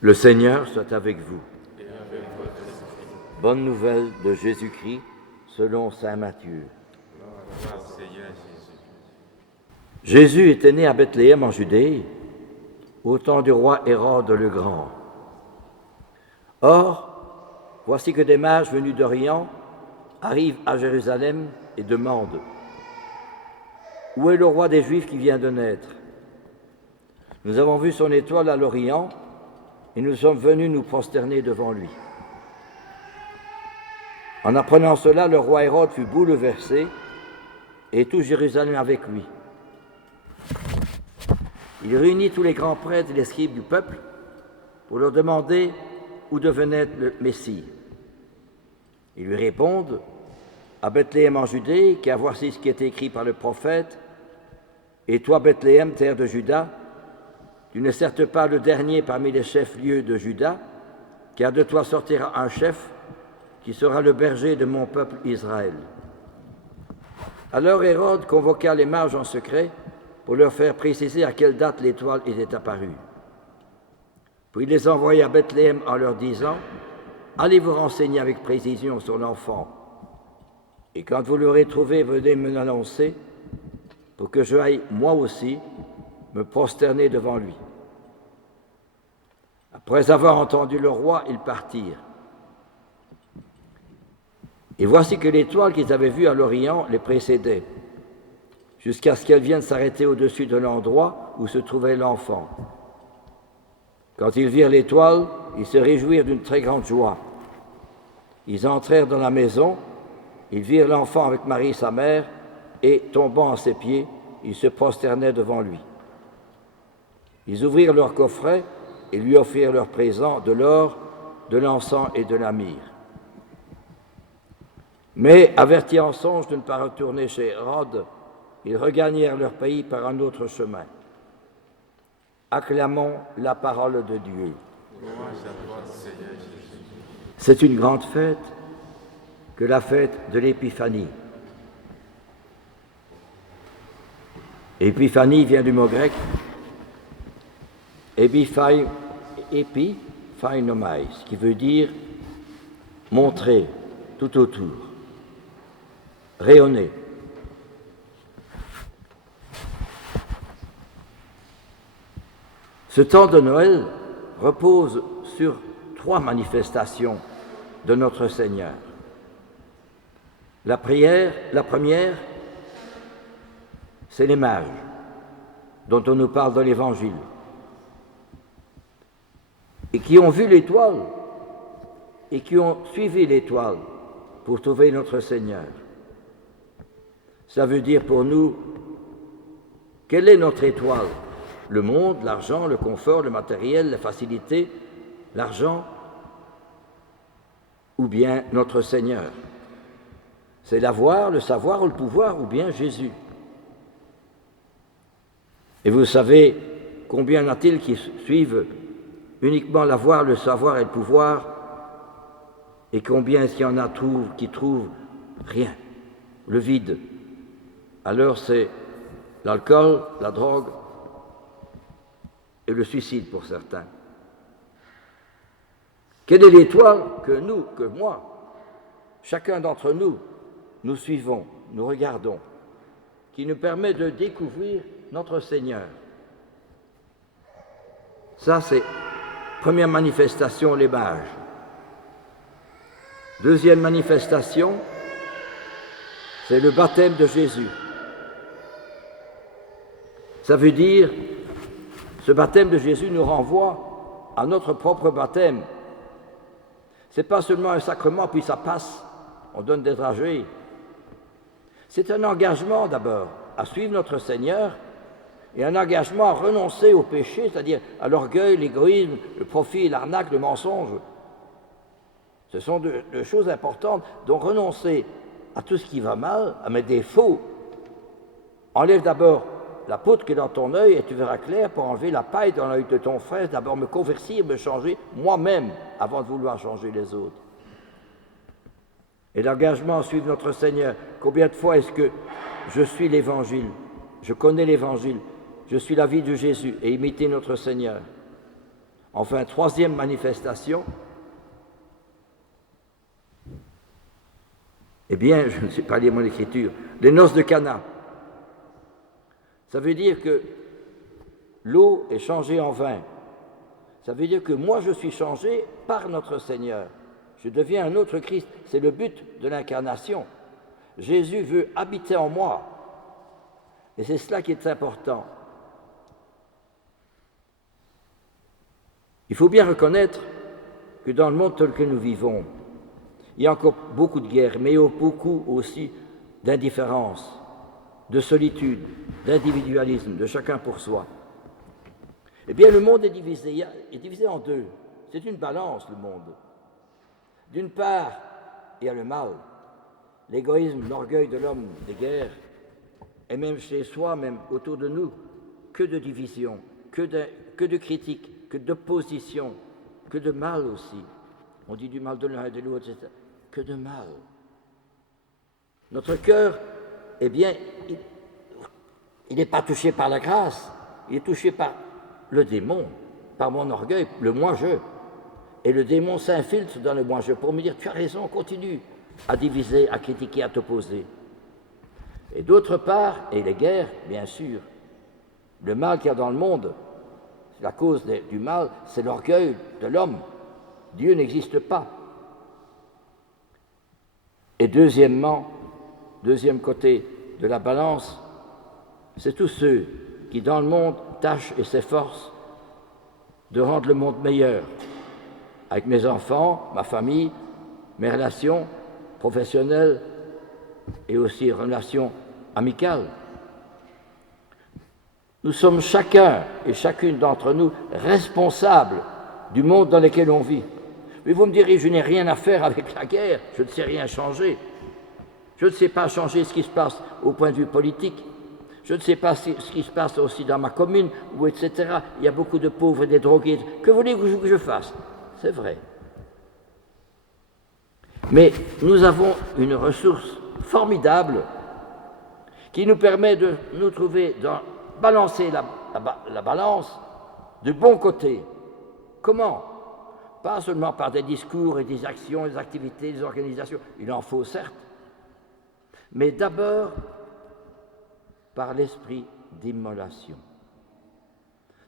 Le Seigneur soit avec vous. Bonne nouvelle de Jésus-Christ selon saint Matthieu. Jésus était né à Bethléem en Judée, au temps du roi Hérode le Grand. Or, voici que des mages venus d'Orient arrivent à Jérusalem et demandent « Où est le roi des Juifs qui vient de naître ? Nous avons vu son étoile à l'Orient et nous sommes venus nous prosterner devant lui. » En apprenant cela, le roi Hérode fut bouleversé et tout Jérusalem avec lui. Il réunit tous les grands prêtres et les scribes du peuple pour leur demander où devait naître le Messie. Ils lui répondent « À Bethléem en Judée, car voici ce qui est écrit par le prophète. Et toi, Bethléem, terre de Juda, tu n'es certes pas le dernier parmi les chefs-lieux de Juda, car de toi sortira un chef qui sera le berger de mon peuple Israël. » Alors Hérode convoqua les mages en secret pour leur faire préciser à quelle date l'étoile était apparue. Puis il les envoya à Bethléem en leur disant « Allez vous renseigner avec précision sur l'enfant, et quand vous l'aurez trouvé, venez me l'annoncer, pour que je aille moi aussi me prosterner devant lui. » Après avoir entendu le roi, ils partirent. Et voici que l'étoile qu'ils avaient vue à l'Orient les précédait, jusqu'à ce qu'elle vienne s'arrêter au-dessus de l'endroit où se trouvait l'enfant. Quand ils virent l'étoile, ils se réjouirent d'une très grande joie. Ils entrèrent dans la maison, ils virent l'enfant avec Marie sa mère, et, tombant à ses pieds, ils se prosternaient devant lui. Ils ouvrirent leur coffret et lui offrirent leurs présents, de l'or, de l'encens et de la myrrhe. Mais, avertis en songe de ne pas retourner chez Hérode, ils regagnèrent leur pays par un autre chemin. Acclamons la parole de Dieu. C'est une grande fête que la fête de l'Épiphanie. Épiphanie vient du mot grec épiphaïnomai, qui veut dire montrer tout autour, rayonner. Ce temps de Noël repose sur 3 manifestations de notre Seigneur. La première, c'est les mages, dont on nous parle dans l'Évangile, et qui ont vu l'étoile, et qui ont suivi l'étoile pour trouver notre Seigneur. Ça veut dire pour nous, quelle est notre étoile ? Le monde, l'argent, le confort, le matériel, la facilité, l'argent, ou bien notre Seigneur? C'est l'avoir, le savoir ou le pouvoir, ou bien Jésus? Et vous savez combien y en a-t-il qui suivent uniquement l'avoir, le savoir et le pouvoir, et combien est-ce qu'il y en a qui trouvent rien, le vide? Alors c'est l'alcool, la drogue et le suicide pour certains. Quelle est l'étoile que moi, chacun d'entre nous, nous suivons, nous regardons, qui nous permet de découvrir notre Seigneur? Ça, c'est première manifestation, les mages. Deuxième manifestation, c'est le baptême de Jésus. Ça veut dire, ce baptême de Jésus nous renvoie à notre propre baptême. Ce n'est pas seulement un sacrement, puis ça passe, on donne des dragées. C'est un engagement d'abord à suivre notre Seigneur et un engagement à renoncer au péché, c'est-à-dire à l'orgueil, l'égoïsme, le profit, l'arnaque, le mensonge. Ce sont deux choses importantes, donc renoncer à tout ce qui va mal, à mes défauts. Enlève d'abord la poutre qui est dans ton œil et tu verras clair. Pour enlever la paille dans l'œil de ton frère, d'abord me convertir, me changer moi-même avant de vouloir changer les autres. Et l'engagement à suivre notre Seigneur. Combien de fois est-ce que je suis l'Évangile, je connais l'Évangile, je suis la vie de Jésus et imiter notre Seigneur? Enfin, troisième manifestation, eh bien, je ne sais pas lire mon écriture, les noces de Cana. Ça veut dire que l'eau est changée en vin. Ça veut dire que moi, je suis changé par notre Seigneur. Je deviens un autre Christ. C'est le but de l'incarnation. Jésus veut habiter en moi. Et c'est cela qui est important. Il faut bien reconnaître que dans le monde tel que nous vivons, il y a encore beaucoup de guerres, mais beaucoup aussi d'indifférence, de solitude, d'individualisme, de chacun pour soi. Eh bien, le monde est divisé en deux. C'est une balance, le monde. D'une part, il y a le mal, l'égoïsme, l'orgueil de l'homme, des guerres, et même chez soi, même autour de nous, que de division, que de critiques, que d'opposition, que de mal aussi. On dit du mal de l'un et de l'autre, etc. Que de mal. Notre cœur, eh bien, il n'est pas touché par la grâce, il est touché par le démon, par mon orgueil, le moi-je. Et le démon s'infiltre dans le moi-je pour me dire, tu as raison, continue à diviser, à critiquer, à t'opposer. Et d'autre part, et les guerres, bien sûr, le mal qu'il y a dans le monde, la cause du mal, c'est l'orgueil de l'homme. Dieu n'existe pas. Et deuxièmement, deuxième côté de la balance, c'est tous ceux qui, dans le monde, tâchent et s'efforcent de rendre le monde meilleur, avec mes enfants, ma famille, mes relations professionnelles et aussi relations amicales. Nous sommes chacun et chacune d'entre nous responsables du monde dans lequel on vit. Mais vous me direz, je n'ai rien à faire avec la guerre, je ne sais rien changer. Je ne sais pas changer ce qui se passe au point de vue politique. Je ne sais pas ce qui se passe aussi dans ma commune, ou etc. Il y a beaucoup de pauvres et des drogués. Que voulez-vous que je fasse? C'est vrai. Mais nous avons une ressource formidable qui nous permet de nous trouver balancer la balance du bon côté. Comment? Pas seulement par des discours et des actions, des activités, des organisations, il en faut certes, mais d'abord par l'esprit d'immolation.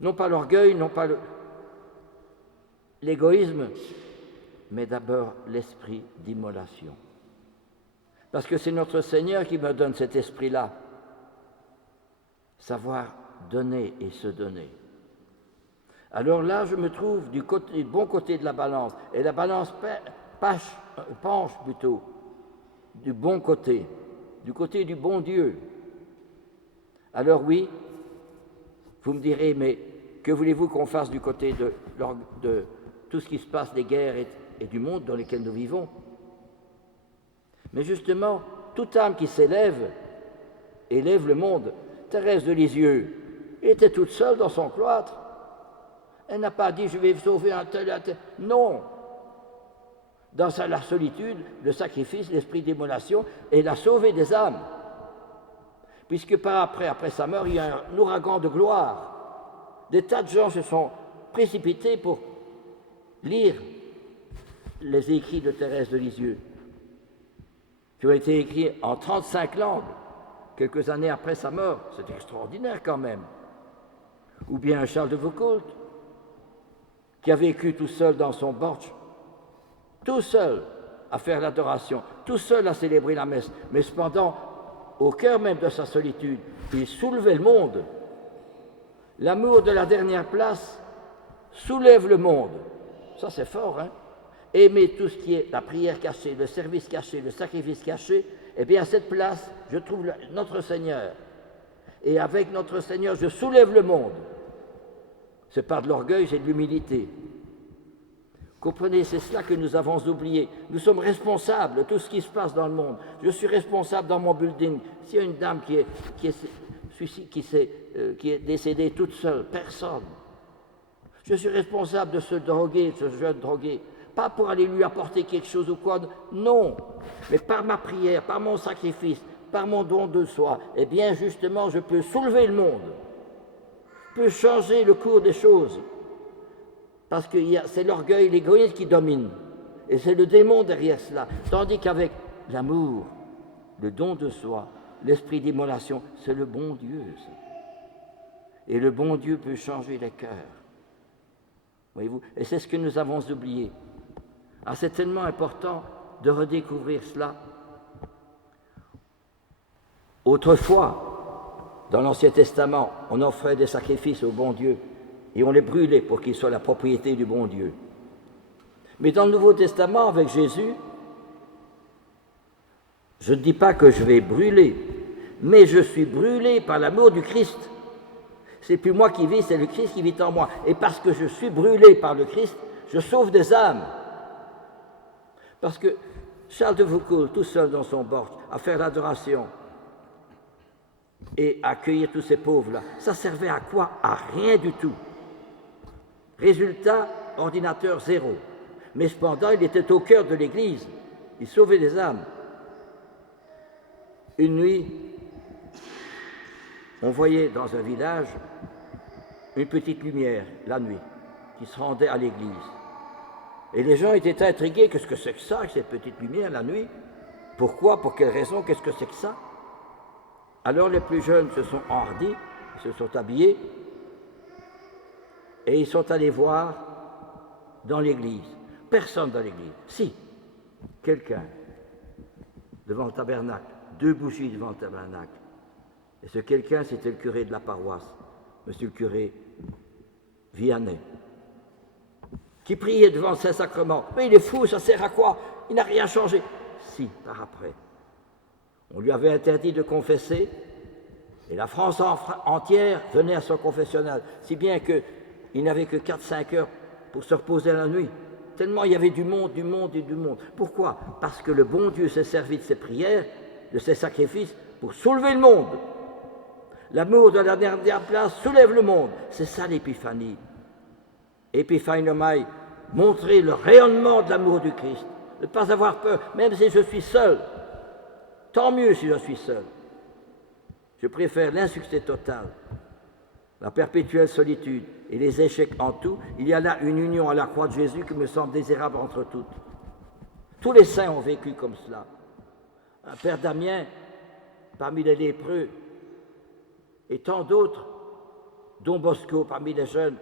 Non pas l'orgueil, non pas l'égoïsme, mais d'abord l'esprit d'immolation. Parce que c'est notre Seigneur qui me donne cet esprit-là. Savoir donner et se donner. Alors là, je me trouve du bon côté de la balance. Et la balance penche plutôt du bon côté, du côté du bon Dieu. Alors oui, vous me direz, mais que voulez-vous qu'on fasse du côté de tout ce qui se passe, des guerres et du monde dans lequel nous vivons? Mais justement, toute âme qui s'élève, élève le monde. Thérèse de Lisieux était toute seule dans son cloître. Elle n'a pas dit, je vais sauver un tel. Non. Dans la solitude, le sacrifice, l'esprit d'immolation, elle a sauvé des âmes. Puisque après sa mort, il y a un ouragan de gloire. Des tas de gens se sont précipités pour lire les écrits de Thérèse de Lisieux, qui ont été écrits en 35 langues, quelques années après sa mort. C'est extraordinaire quand même. Ou bien Charles de Foucault, qui a vécu tout seul dans son porche, tout seul à faire l'adoration, tout seul à célébrer la messe, mais cependant, au cœur même de sa solitude, il soulevait le monde. L'amour de la dernière place soulève le monde. Ça, c'est fort, hein? Aimer tout ce qui est la prière cachée, le service caché, le sacrifice caché, eh bien, à cette place, je trouve notre Seigneur. Et avec notre Seigneur, je soulève le monde. Ce n'est pas de l'orgueil, c'est de l'humilité. Comprenez, c'est cela que nous avons oublié. Nous sommes responsables de tout ce qui se passe dans le monde. Je suis responsable dans mon building. S'il y a une dame qui est décédée toute seule, personne. Je suis responsable de ce drogué, de ce jeune drogué. Pas pour aller lui apporter quelque chose ou quoi, non. Mais par ma prière, par mon sacrifice, par mon don de soi, eh bien justement, je peux soulever le monde. Je peux changer le cours des choses. Parce que c'est l'orgueil, l'égoïsme qui domine. Et c'est le démon derrière cela. Tandis qu'avec l'amour, le don de soi, l'esprit d'immolation, c'est le bon Dieu. Ça. Et le bon Dieu peut changer les cœurs. Voyez-vous? Et c'est ce que nous avons oublié. Ah, c'est tellement important de redécouvrir cela. Autrefois, dans l'Ancien Testament, on offrait des sacrifices au bon Dieu et on les brûlait pour qu'ils soient la propriété du bon Dieu. Mais dans le Nouveau Testament, avec Jésus, je ne dis pas que je vais brûler, mais je suis brûlé par l'amour du Christ. C'est plus moi qui vis, c'est le Christ qui vit en moi. Et parce que je suis brûlé par le Christ, je sauve des âmes. Parce que Charles de Foucault, tout seul dans son bord, à faire l'adoration et à accueillir tous ces pauvres-là, ça servait à quoi? À rien du tout. Résultat, ordinateur zéro. Mais cependant, il était au cœur de l'Église. Il sauvait des âmes. Une nuit, on voyait dans un village une petite lumière, la nuit, qui se rendait à l'église. Et les gens étaient intrigués. Qu'est-ce que c'est que ça, cette petite lumière, la nuit? Pourquoi? Pour quelle raison? Qu'est-ce que c'est que ça? Alors les plus jeunes se sont enhardis, se sont habillés, et ils sont allés voir dans l'église. Personne dans l'église. Si, quelqu'un devant le tabernacle, 2 bougies devant le tabernacle. Et ce quelqu'un, c'était le curé de la paroisse, monsieur le curé Vianney, qui priait devant le Saint-Sacrement. Mais il est fou, ça sert à quoi? Il n'a rien changé. Si, par après. On lui avait interdit de confesser, et la France entière venait à son confessionnal, si bien qu'il n'avait que 4-5 heures pour se reposer la nuit. Tellement il y avait du monde, du monde et du monde. Pourquoi? Parce que le bon Dieu s'est servi de ses prières, de ses sacrifices, pour soulever le monde. L'amour de la dernière place soulève le monde. C'est ça l'épiphanie. Épiphanomai, montrer le rayonnement de l'amour du Christ. Ne pas avoir peur, même si je suis seul. Tant mieux si je suis seul. Je préfère l'insuccès total, la perpétuelle solitude et les échecs en tout. Il y a là une union à la croix de Jésus qui me semble désirable entre toutes. Tous les saints ont vécu comme cela. Un père Damien, parmi les lépreux, et tant d'autres, Don Bosco parmi les jeunes,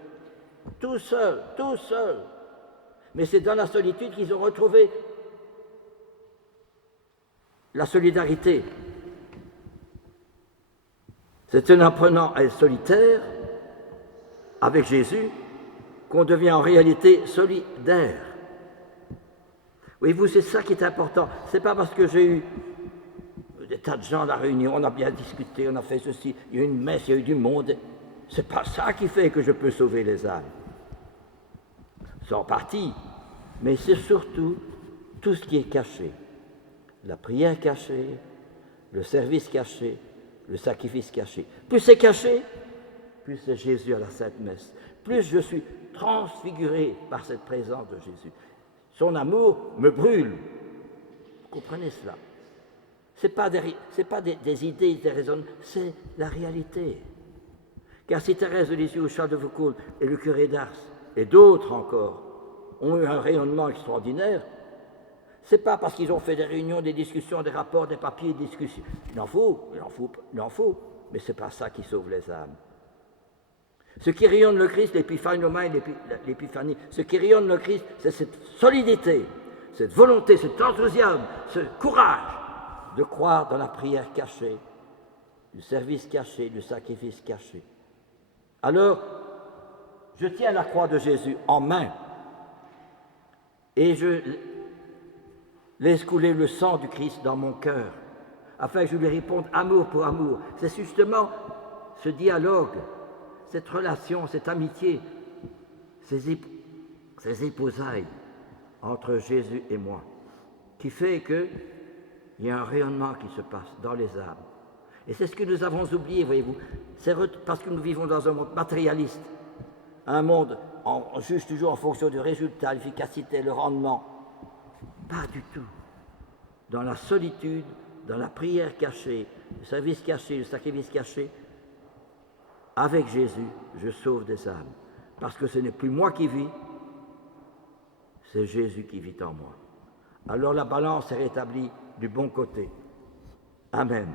tout seuls. Mais c'est dans la solitude qu'ils ont retrouvé la solidarité. C'est en apprenant à être solitaire avec Jésus qu'on devient en réalité solidaire. Voyez-vous, c'est ça qui est important. C'est pas parce que j'ai eu des tas de gens à la réunion, on a bien discuté, on a fait ceci, il y a eu une messe, il y a eu du monde. C'est pas ça qui fait que je peux sauver les âmes. C'est en partie, mais c'est surtout tout ce qui est caché. La prière cachée, le service caché, le sacrifice caché. Plus c'est caché, plus c'est Jésus à la Sainte Messe. Plus je suis transfiguré par cette présence de Jésus. Son amour me brûle. Vous comprenez cela? Ce n'est pas des idées, des raisonnements, c'est la réalité. Car si Thérèse de Lisieux ou Charles de Foucault et le curé d'Ars et d'autres encore ont eu un rayonnement extraordinaire, ce n'est pas parce qu'ils ont fait des réunions, des discussions, des rapports, des papiers, des discussions. Il en faut, mais ce n'est pas ça qui sauve les âmes. Ce qui rayonne le Christ, l'épiphanomai, l'épiphanie, ce qui rayonne le Christ, c'est cette solidité, cette volonté, cet enthousiasme, ce courage de croire dans la prière cachée, du service caché, du sacrifice caché. Alors, je tiens la croix de Jésus en main et je laisse couler le sang du Christ dans mon cœur, afin que je lui réponde amour pour amour. C'est justement ce dialogue, cette relation, cette amitié, ces épousailles entre Jésus et moi, qui fait qu'il y a un rayonnement qui se passe dans les âmes. Et c'est ce que nous avons oublié, voyez-vous. C'est parce que nous vivons dans un monde matérialiste, un monde on juge toujours en fonction du résultat, l'efficacité, le rendement. Pas du tout. Dans la solitude, dans la prière cachée, le service caché, le sacrifice caché, avec Jésus, je sauve des âmes. Parce que ce n'est plus moi qui vis, c'est Jésus qui vit en moi. Alors la balance est rétablie du bon côté. Amen.